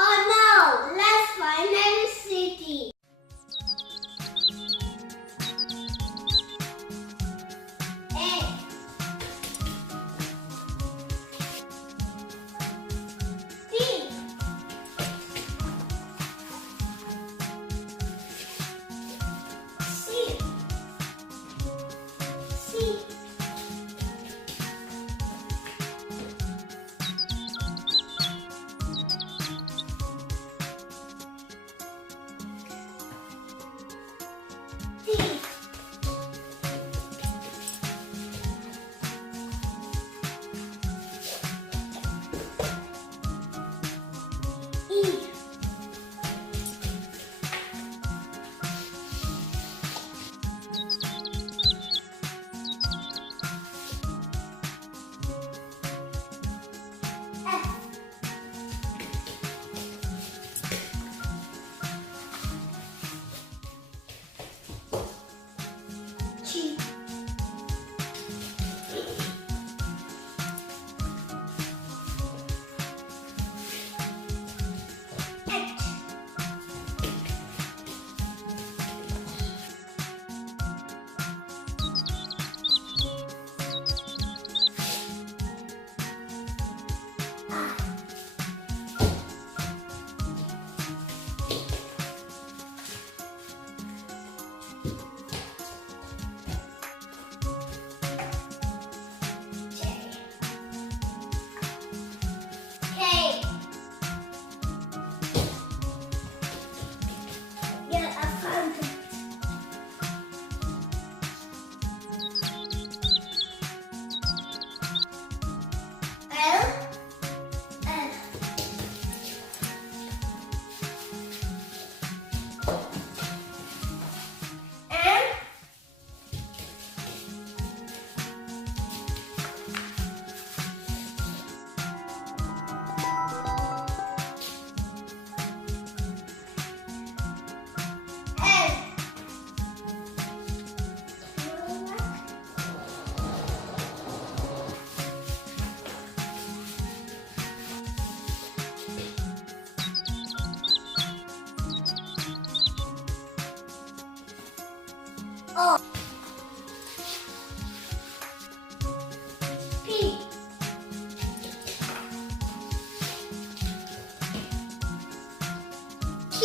Oh no! Let's find a city. A. B. C. C. D. E. F. G. H. I. J. K. Yeah, I found it. L. F. M. N. O. P. Q.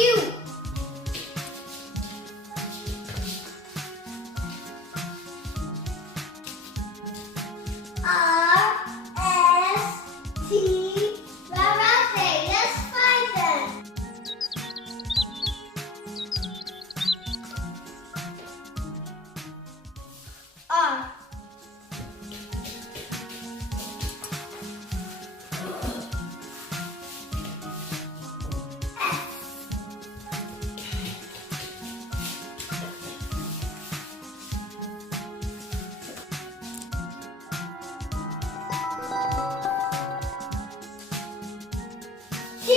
R. S. T. Where are they? Let's find them. R. S. T.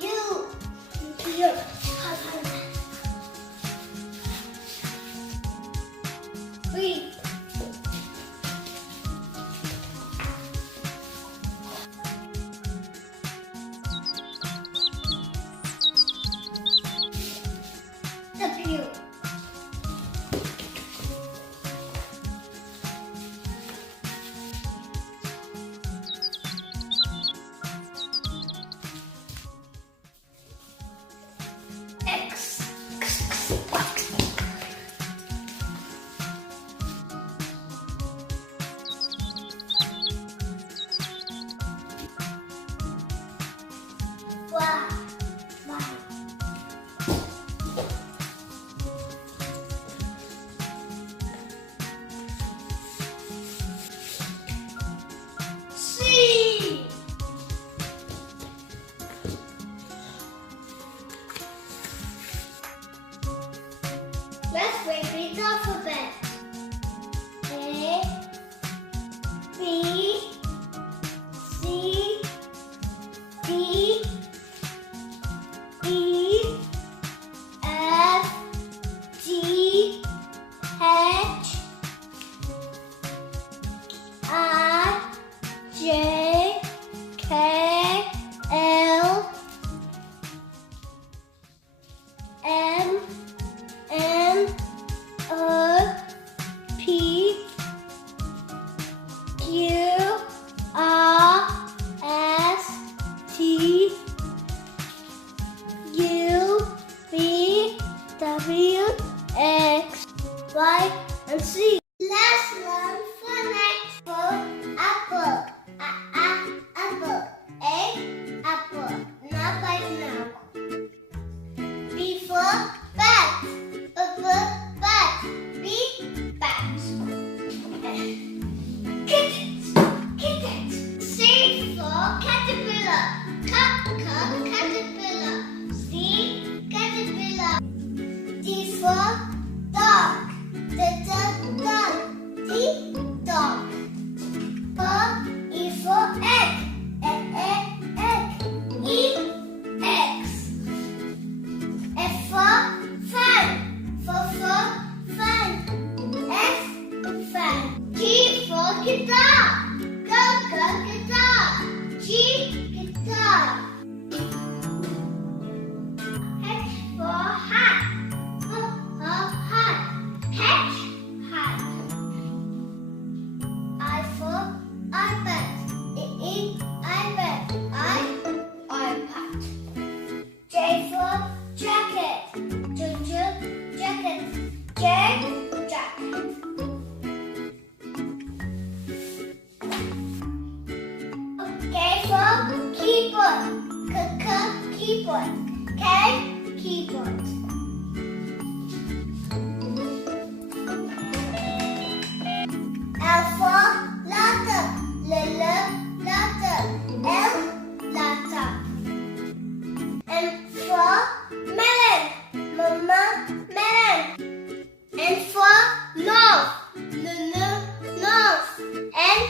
U. U. V. W. X. and C. Let's learn phonics for apple. Apple. A, apple. Now by now. B for bat. Bat. B, bat. Kitten. C for caterpillar. Caterpillar. C, caterpillar. D for dog. Dog. D, dog. E for egg. Egg. E, eggs. F for fan. Fan. F, fan. G for guitar. Guitar. G, guitar. H for hat. Hat. H, hat. I for iPad. iPad. iPad. J for jacket. Jacket. J, jacket. K for keyboard. Keyboard. K, keyboard. L for ladder. Ladder. L, ladder. M for melon. Melon. N for nose. Nose. N,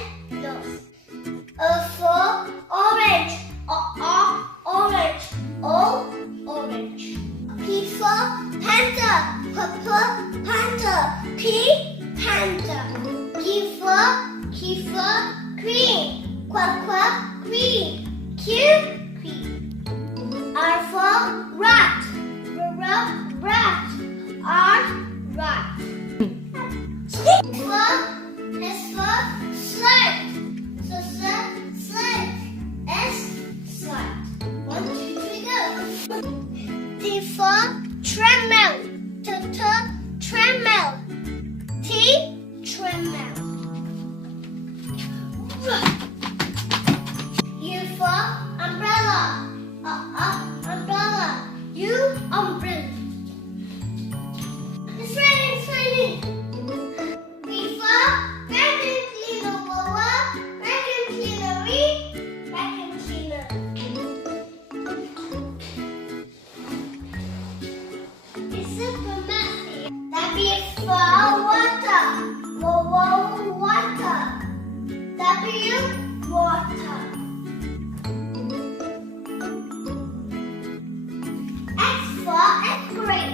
nose. O for orange. Orange. O, orange. P for panda. Panda. P, panda. Q for queen. Queen. Q, queen. R for rat. Rat. R, rat. S for slide. Slide. S, slide. 1, 2, 3, go. T for treadmill. Treadmill. T, treadmill. U for umbrella. Umbrella. U, umbrella. It's raining. V for vacuum cleaner. Vacuum cleaner. Vacuum cleaner. It's super messy. W for water. Water. W, water. X for X-ray.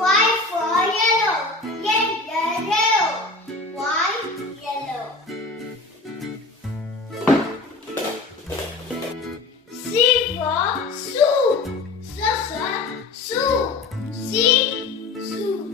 Y for yellow. Yellow. Y, yellow. C for soup. Soup. C, soup.